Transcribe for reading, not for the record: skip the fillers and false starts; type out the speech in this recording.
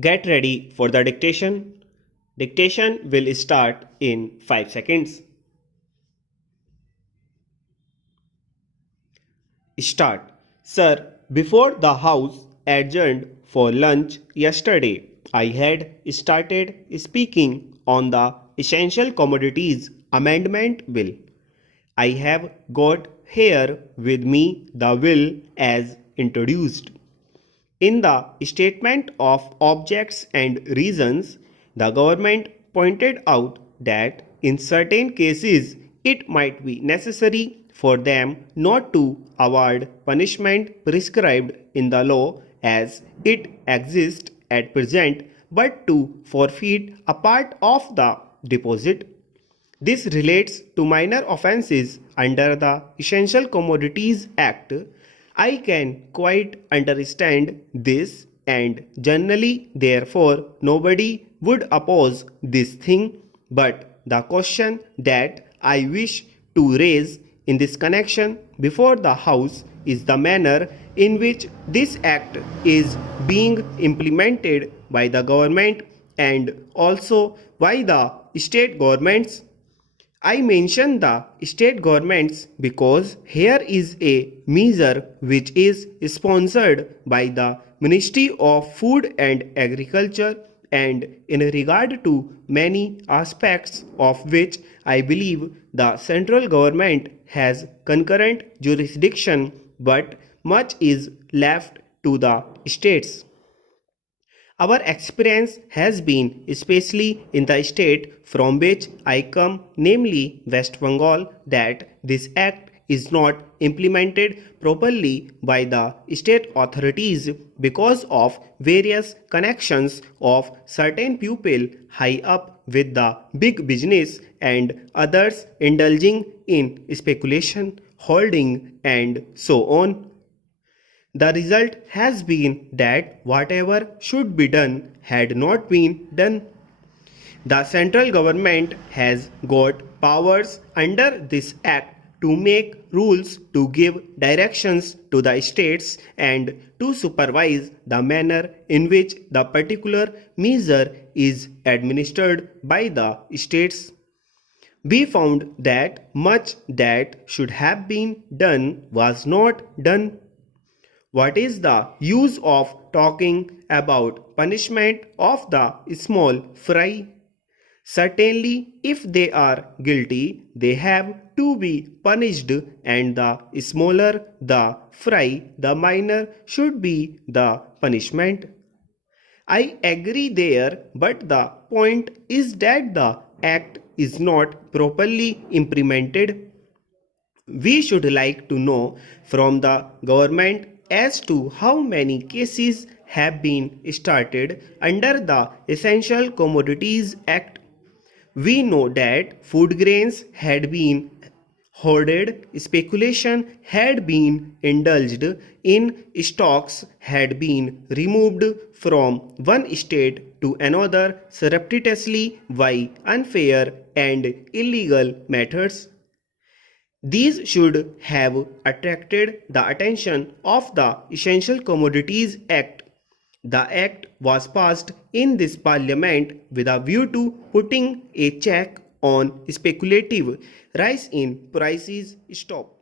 Get ready for the dictation. Dictation will start in 5 seconds. Start. Sir, before the House adjourned for lunch yesterday, I had started speaking on the Essential Commodities Amendment Bill. I have got here with me the bill as introduced. In the statement of objects and reasons, the government pointed out that in certain cases it might be necessary for them not to award punishment prescribed in the law as it exists at present, but to forfeit a part of the deposit. This relates to minor offences under the Essential Commodities Act. I can quite understand this, and generally, therefore, nobody would oppose this thing. But the question that I wish to raise in this connection before the House is the manner in which this act is being implemented by the government, and also why the state governments. I mention the state governments because here is a measure which is sponsored by the Ministry of Food and Agriculture, and in regard to many aspects of which I believe the central government has concurrent jurisdiction, but much is left to the states. Our experience has been, especially in the state from which I come, namely West Bengal, that this act is not implemented properly by the state authorities because of various connections of certain people high up with the big business and others indulging in speculation, holding, and so on. The result has been that whatever should be done had not been done. The central government has got powers under this act to make rules, to give directions to the states, and to supervise the manner in which the particular measure is administered by the states. We found that much that should have been done was not done. What is the use of talking about punishment of the small fry? Certainly, if they are guilty, they have to be punished, and the smaller the fry, the minor should be the punishment. I agree there, but the point is that the act is not properly implemented. We should like to know from the government as to how many cases have been started under the Essential Commodities Act. We know that food grains had been hoarded, speculation had been indulged in, stocks had been removed from one state to another surreptitiously by unfair and illegal methods. These should have attracted the attention of the Essential Commodities Act. The act was passed in this parliament with a view to putting a check on speculative rise in prices. Stop.